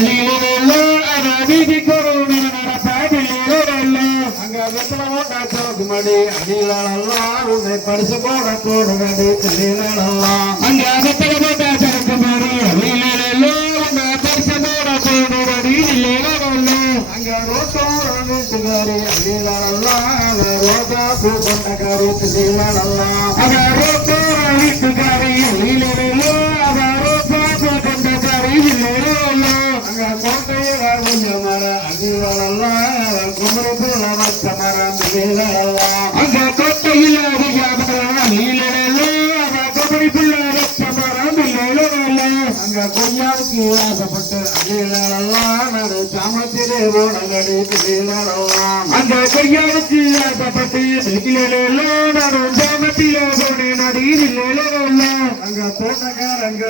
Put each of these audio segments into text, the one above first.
அல்லிலோ அனதிதி corona நடப்பாடிலோ அங்க வெத்தல ஓட்டா சோக்கு மடி அடிலெல்லாம் உன்னை பரிசு போட போடுவடி தில்லிலெல்லாம் அங்க வெத்தல ஓட்டா சோக்கு மடி அடிலெல்லோ உன்னை பரிசு போட போடுவடி தில்லிலெல்லாம் அங்க ரோட்டோர வீட்டுக்காரி அடிலெல்லாம் ரோட்டா பூ கொண்டக்காரி தில்லிலெல்லாம் அங்க ரோட்டோர வீட்டுக்காரி அடிலெல்லோ அங்க கோட்டையை வாழ்வுமர அடிவாளெல்லாம் குமரப்புல வச்ச மரம் அங்க கோட்டையில் குமரிப்புள்ள வச்ச மரம் அங்க கொய்யாவுக்கு ஆசைப்பட்டு அடியிலெல்லாம் சாமத்திலே ஓடங்கடி அங்க கொய்யாவுக்கு ஆசைப்பட்டு சாமத்திலே ஓடி நடியில அங்க தோட்டக்காரங்க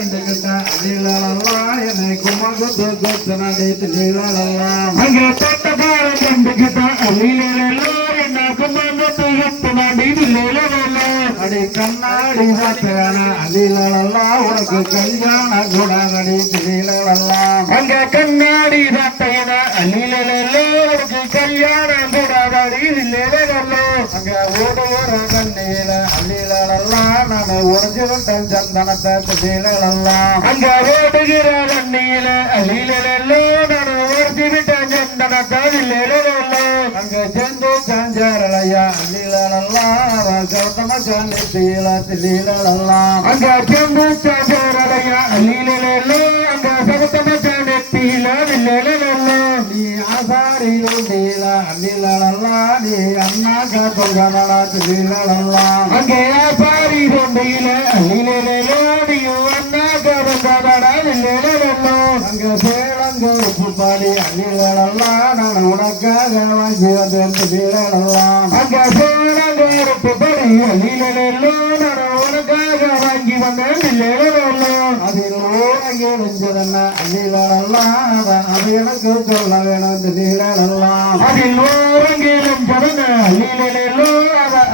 அடியிலெல்லாம் என்னை குமகுத்து கொத்து நடித்துலாம் அங்க தோட்டக்காரன் கண்டுகிட்ட அடியிலெல்லாம் என்ன குமகுத்து கொத்து நடித்துலாம் அடி கண்ணாடி சாத்திரான அடியிலெல்லாம் உனக்கு கல்யாண கூட நடித்துலாம் அங்க கண்ணாடி சாத்தையன அடியிலெல்லாம் உனக்கு கல்யாணம் கூட நடித்துலாம் அங்க ஓடுகிற கண்ணியில அடியிலெல்லாம் நான் உறைஞ்சிருந்தேன் சந்தனத்தை திடீரெல்லாம் அங்க ஓடுகிற கண்ணியில அடியிலெல்லாம் நான் உறைஞ்சி விட்டேன் சந்தனத்தை திடீரெல்லாம் அங்க சென்று சாஞ்சாரலையா அடியிலெல்லாம் சௌத்தம சாந்தியில திடீரெல்லாம் அங்க சென்று சாஞ்சாரலையா அடியிலெல்லாம் அங்க சௌத்தம சாந்தியில திடீரெல்லாம் நீ ஆசாரி உண்டியில அடியிலெல்லாம் நீ அண்ணா காப்பங்கடா திடீரெல்லாம் அங்கே ஆசாரி உண்டியில அடியிலெல்லாம் அண்ணா காப்பங்கடா திடீரெல்லாம் அங்க சேலங்க உப்புப்பாடி அடியிலெல்லாம் நான் உனக்காக வாங்கி வந்தேன் திடீரெல்லாம் அங்க சேலங்க உப்புப்பாடி அடியிலெல்லாம் நான் உனக்காக வாங்கி வந்தேன் திடீரெல்லாம் அதில் ஓரங்கே நெஞ்சதென்ன அடியிலெல்லாம் அது எனக்கு சொல்ல வேணும் திடீரெல்லாம் அதில் ஓரங்கே நெஞ்சதென்ன அடியிலெல்லாம்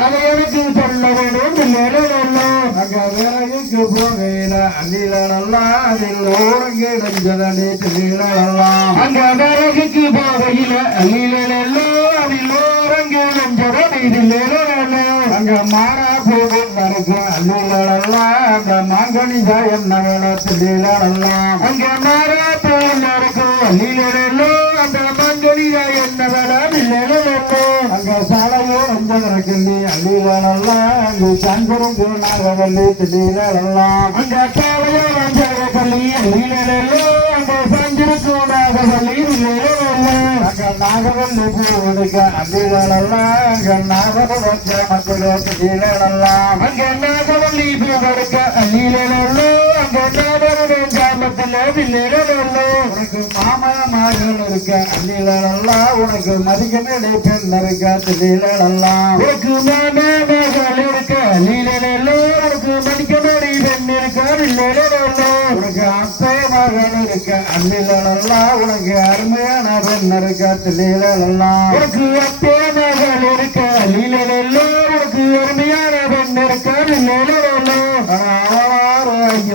அதை எனக்கு சொல்ல வேணும் திடீரெல்லாம் அங்க விறகுக்கு போகையில அடியிலெல்லாம் அதில் ஓரங்கே நெஞ்சதனே திடீரெல்லாம் அங்க விறகுக்கு போகையில அடியிலெல்லாம் அதில் ஓரங்கே நெஞ்சதனே திடீரெல்லாம் அங்க மாறா போகும் மறுக்கு அடியிலெல்லாம் அந்த மாங்கனி சாயம் நகல திடீரெல்லாம் அங்க மாறா போகும் மறுக்கு அடியிலெல்லாம் அந்த மாங்கனி சாயம் நகல திடீரெல்லாம் அங்க சாலையோ அஞ்சகரக்கல்லி அடியிலெல்லாம் அங்கு சந்தரும் நாகவல்லி திடீரெல்லாம் அங்க சாலையோ அஞ்சகரக்கல்லி அடியிலெல்லாம் அங்க சந்திருக்கும் நாகவல்லி திடீரெல்லாம் அங்க நாகவல்லி பூவெடுக்க அடியிலெல்லாம் அங்க நாகவல்லி மக்களோ திடீரெல்லாம் அங்க நாகவல்லி பூவெடுக்க அடியிலெல்லாம் அங்க நாகவல்லி கிராமத்தில் திடீரெல்லாம் உனக்கு மாமா மகள் இருக்க அடியிலெல்லாம் உனக்கு மதிக்கமேடை பெண் இருக்க திடீரெல்லாம் உனக்கு மாமா மகள் இருக்க அடியிலெல்லாம் உனக்கு மதிக்கமேடை பெண் இருக்க திடீரெல்லாம் உனக்கு அத்தை மகள் இருக்க அடியிலெல்லாம் உனக்கு அருமையான பெண் இருக்க திடீரெல்லாம் உனக்கு அத்தை மகள் இருக்க அடியிலெல்லாம் உனக்கு அருமையான பெண் இருக்க திடீரெல்லாம்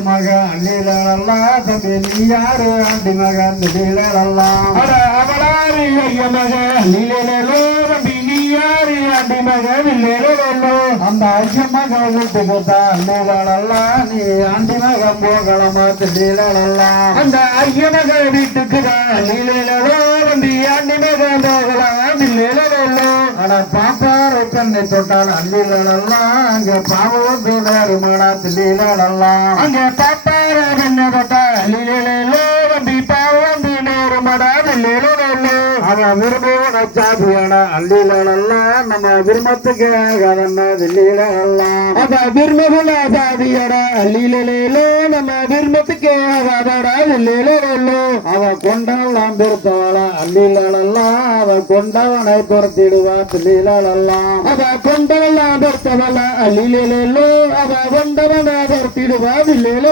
மக அள்ளிலெல்லாம் தம்பி நீ யாரு ஆண்டி மகன் திடீரெல்லாம் அவளாரு ஐய மக அள்ளிலெல்லாம் தம்பி நீ யாரு ஆண்டி மகன் இல்லெல்லாம் அந்த ஐய மக வீட்டுக்கு தான் அள்ளிலெல்லாம் நீ ஆண்டி மகன் போகலாமா திடீரெல்லாம் அந்த ஐய மக வீட்டுக்கு தான் அள்ளிலெல்லாம் தம்பி ஆண்டி மகன் போகலாம் இல்லெல்லாம் அட பாப்பாரை கண்ணை தொட்டால் அள்ளிலெல்லாம் அங்க பாவம் தூதாருமாடா திடீரெல்லாம் அங்க பாப்பார கண்ணை தொட்டால் அள்ளிலெல்லாம் தம்பி பாவம் தூதாருமாடா திடீரெல்லாம் அவன் விரும்புவன சாப்பியாடா அள்ளிலெல்லாம் நம்ம விரும்பத்துக்கு ஆகாதன்னா திடீரெல்லாம் அவன் விரும்புவன சாப்பியாடா அள்ளிலெல்லாம் நம்ம விரும்பத்துக்கு ஆகாதடா திடீரெல்லாம் அவ கொண்டாலாம் பெருத்தவளா அள்ளிலெல்லாம் அவ கொண்டவனை பொறுத்திடுவா தில்லீலெல்லாம் அவ கொண்டவெல்லாம் பொறுத்தவள அல்லிலேலோ அவ கொண்டவனை பொறுத்திடுவா தில்லீலோ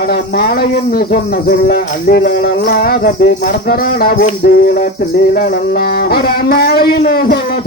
அட மாலைன்னு சொன்ன சொல்ல அல்லிலெல்லாம் தம்பி மறந்தராடா பொந்தியில தில்லீலெல்லாம் அட மாலைன்னு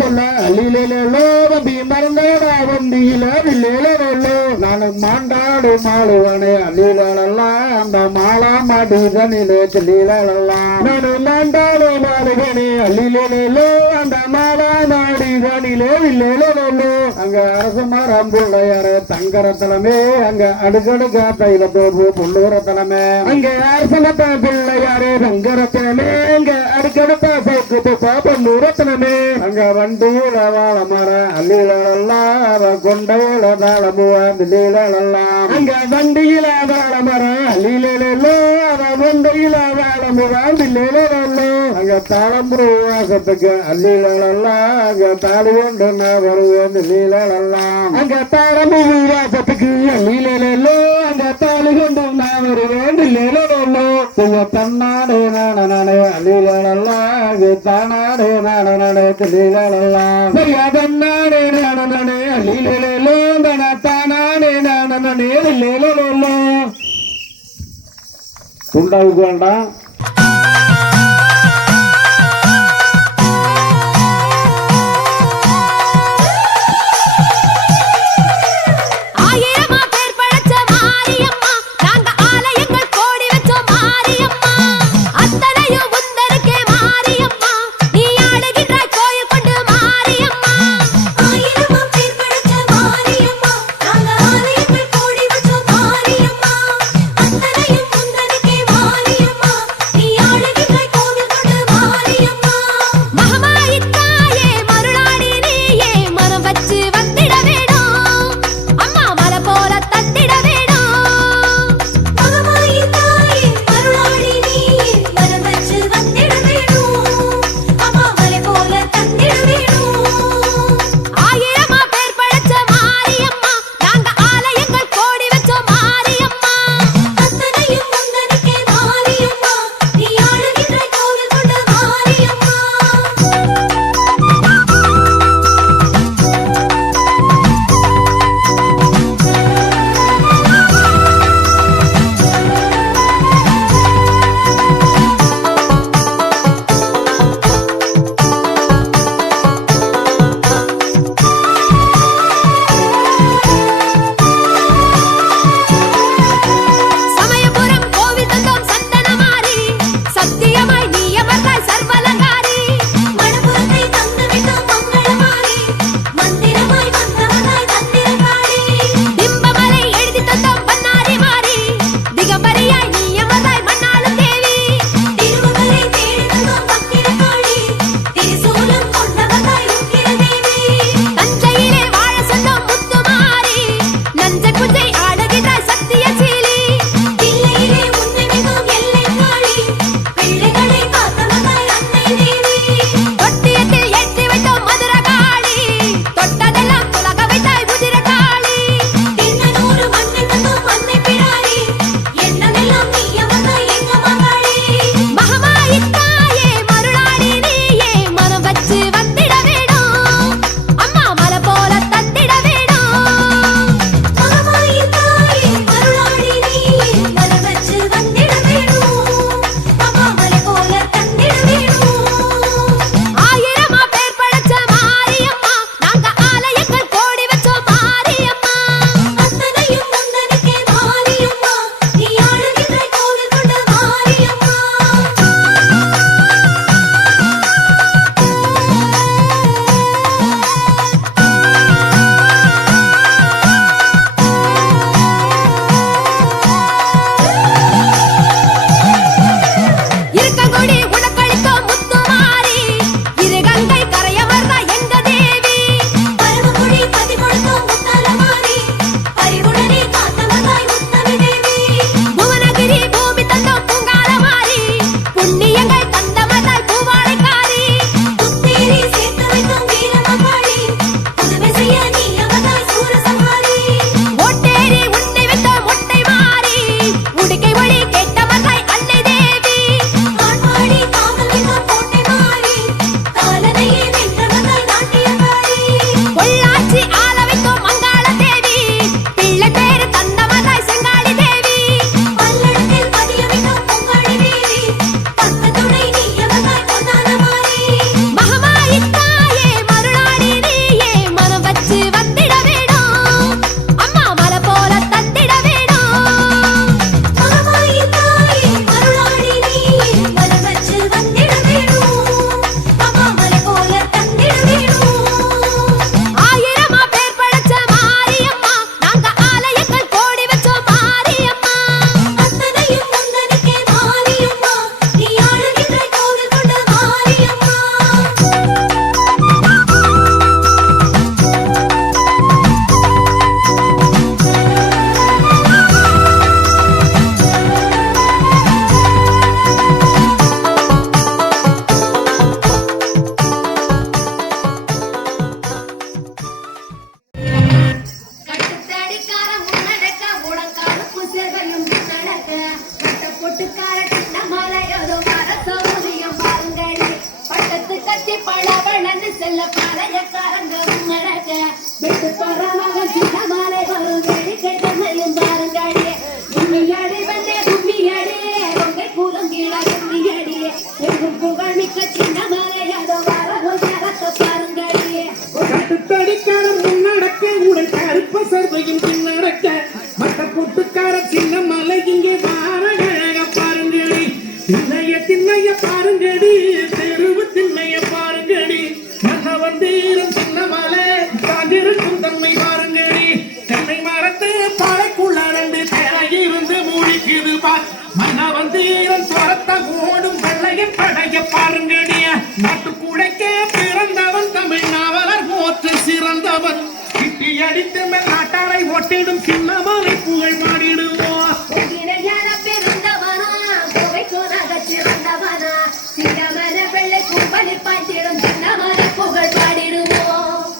சொல்ல அல்லிலேலோ தம்பி மறந்தராடா பொந்தியில தில்லீலோ நான் மாண்டாடு மாளுவனே அல்லிலெல்லாம் அந்த மாலா மாடி தனிலே தில்லீலெல்லாம் நான் மாண்டாடு மாளுவனே அல்லிலேலோ அந்த மாலா மாடி தனிலே இல்லேலோ அங்க அரசு மரம் பிள்ளையார தங்கரத்தலமே அங்க அடுக்கடுக்கா தைல தோப்பு புள்ளூரத்தலமே அங்க அரசமத்த பிள்ளையாரே தங்கரத்தலமே அங்க அடுக்கடுக்கா சவுக்கு தோப்பா புள்ளூரத்தலமே அங்க வண்டியில வாழ மர அல்லிலெல்லாம் அவ கொண்டையில தாளமுவா தில்லீலெல்லாம் அங்க வண்டியில வாழ மர அல்லிலேலோ அவ கொண்டையில வாழமுவா தில்லீலோ அங்க தாளம்புரு வாசத்துக்கு அல்லிலெல்லாம் அங்க தாலி கொண்டு நான் வருவேன் தில்லீலெல்லாம் அங்க தாளம்புரு வாசத்துக்கு அல்லிலேலோ அங்க தாலி கொண்டு நான் வருவேன் தில்லீலோ தன்னாடே நானே அல்லிலெல்லாம் அங்கு தானாடே நானே தில்லீலெல்லாம் சரியா தன்னாடே நானே அல்லிலேலோ தானாடே நானே தில்லீலோ குண்டாவுக்கு வேண்டாம் வெள்ள பாளையக்காரங்க முன்னடக்க விட்டு போற மகன் சின்ன மாலை வரும் வேடிக்கையும் பாருங்காடியே கும்மியாடி வந்தே கும்மியாடியே உங்கை கூலம் கீழே கும்மியாடியே எங்கும் புகழ் மிக்க சின்ன மாலை அதோ வரவும் சரத்த பாருங்காடியே கட்டுத்தடிக்காரன் முன்னடக்க உடன் கருப்ப சர்வையும் பின்னடக்க மட்ட பொட்டுக்கார சின்ன மலை இங்கே பாருங்க பாருங்கடி திண்ணைய பாருங்கடி தெருவு திண்ணைய பாருங்கடி மன்ன வந்தீரம் சின்ன மலை காதிருக்கும் தன்மை பாருங்கடி தென்னை மரத்து பாலைக்குள்ள ரெண்டு திரையிருந்து மூடிக்குது பார் மன்ன வந்தீரம் சொரத்த ஓடும் வெள்ளைய படைய பாருங்கடி நாட்டுக்குழைக்க பிறந்தவன் தமிழ் நாவலர் போற்று சிறந்தவன் கிட்டி அடித்து மேல் நாட்டாரை ஒட்டிடும் சின்னமலை புகழ் பாடிடுவோம் சின்னமர வெள்ளை பூப்பலி பாட்டிடும் சின்னமர புகழ் பாடிடுவோம்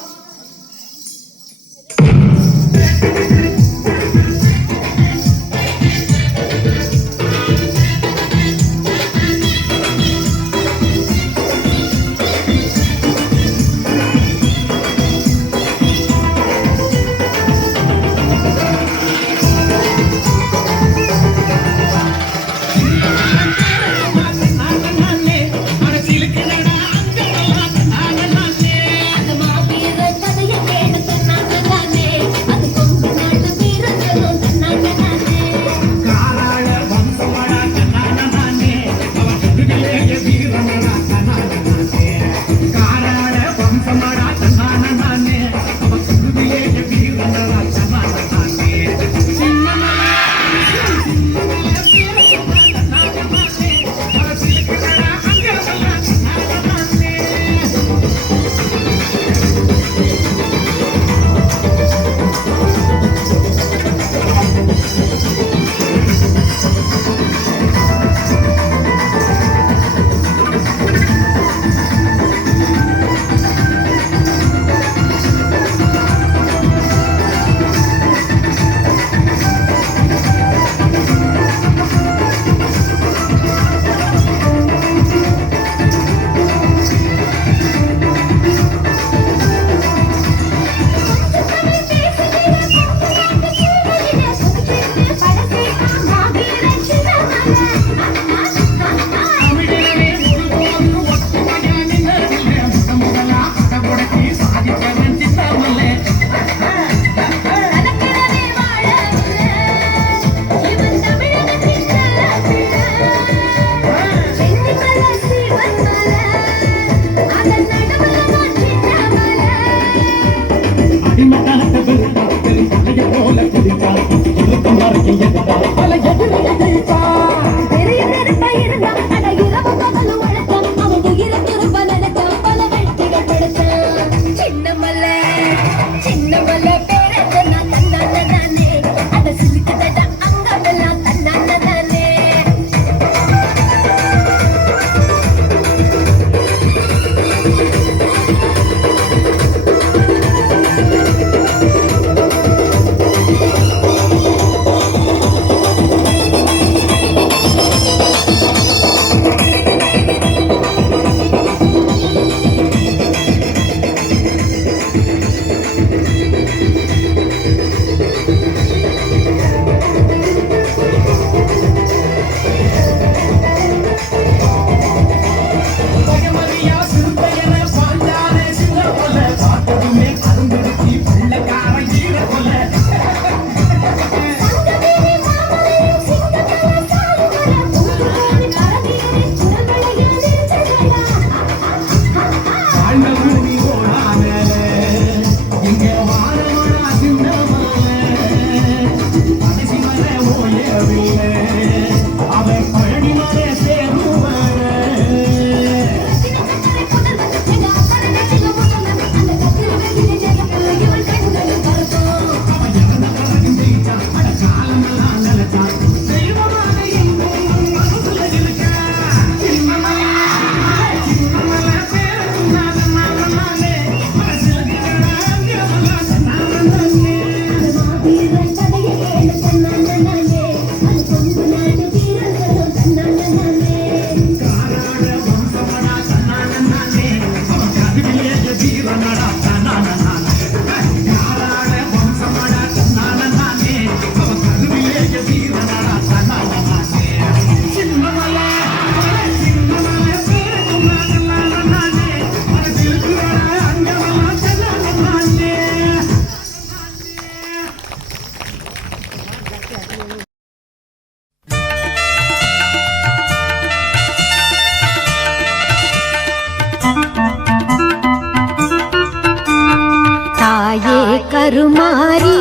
கருமாரி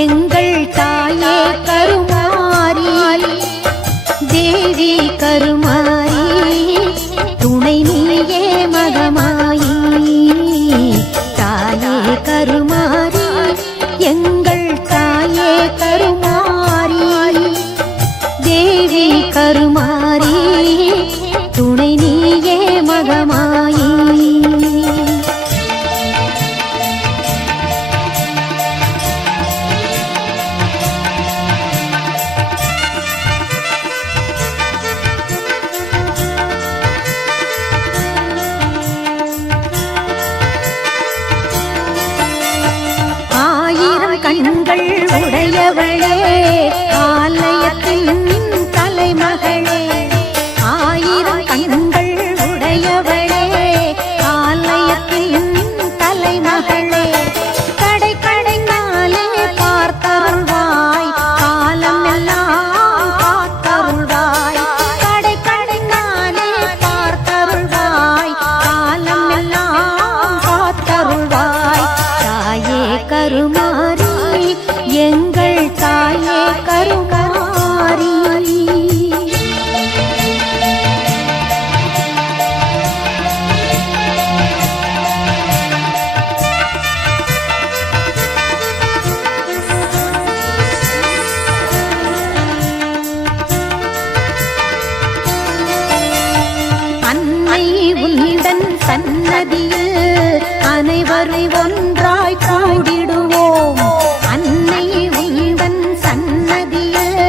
எங்கள் தாயே கருமாரி தேவி கருமாரி துணை நீயே மகமாயி தாயே கருமாரி எங்கள் தாயே கருமாரி தேவி கருமாரி துணை நீயே மகமாயி கண்கள் உடையவளே ஆலயத்தின் தலைமகளே ஆயிரம் கண்கள் உடையவளே ஆலயத்தின் தலைமகளே கடை கடைனாலே பார்த்தருள்வாய் காலம் எல்லாம் காத்தருள்வாய் கடை கடைனாலே பார்த்தருள்வாய் காலம் எல்லாம் காத்தருள்வாய் தாயே கருமாரி எங்கள் தாயே கருமாரி அன்னை உந்தன் சன்னதியில் அனைவரும் ஒன்றாய் கூடிடுவோம் அன்னை உந்தன் சன்னதியில்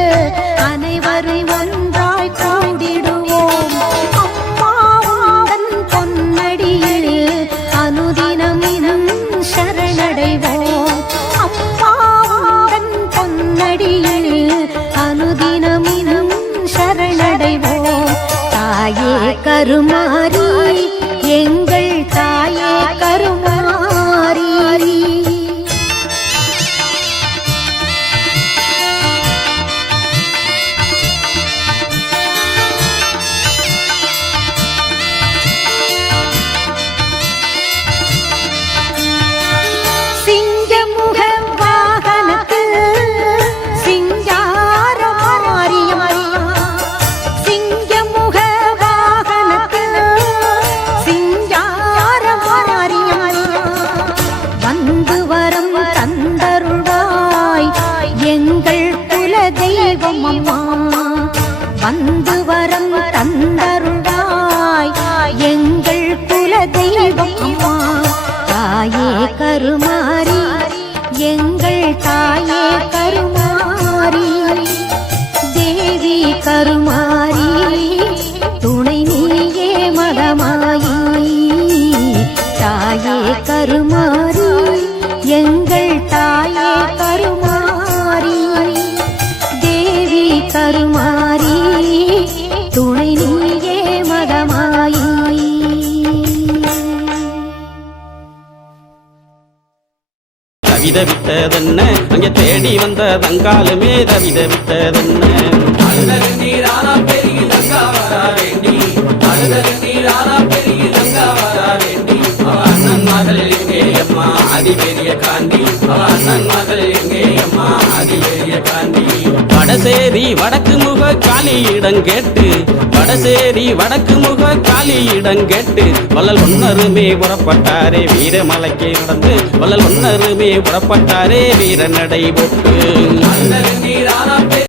அனைவரும் ஒன்றாய் கூடிடுவோம் அம்மா உந்தன் பொன்னடியில் அனுதினமினும் சரணடைவோம் அம்மா உந்தன் பொன்னடியில் அனுதினமினும் சரணடைவோம் தாயே கருமாரி எங்கள் தாயே கருமாரி சிங்கமுக வாகனத்தில் சிங்கார மாரியம்மா சிங்கமுக வாகனத்தில் சிங்கார மாரியம்மா வந்து வரம் தந்தருள்வாய் எங்கள் குல தெய்வம் அம்மா வந்து வரம் தந்தருள்வாய் எங்கள் குல தெய்வம் அம்மா தாயே கருமாரி எங்கள் தாயே கருமாரி தேவி கருமாரி துணை நீயே மகமாயி தாயே கருமாரி எங்கள் தாயே கருமாரி தேவி கருமாரி துணை நீயே மகமாயி தவித விட்டதென்ன அங்கே தேடி வந்த தங்காலுமே தவித விட்டதென்ன அழுதல் நீரானா பெருகி தங்கா வரா வேண்டி அழுதல் நீரானா பெருகி தங்கா வரா வேண்டி அவ அண்ணன் மகள் எங்கே அம்மா அதி பெரிய காந்தி அவ அண்ணன் மகள் எங்கே அம்மா அதி பெரிய காந்தி வடசேரி வடக்கு முக காலியிடம் கேட்டு வடசேரி வடக்கு முக காலியிடம் கேட்டு வள்ளல் ஒன்னருமே புறப்பட்டாரே வீரமலைக்கு நடந்து வள்ளல் ஒன்னருமே புறப்பட்டாரே வீர நடை போட்டு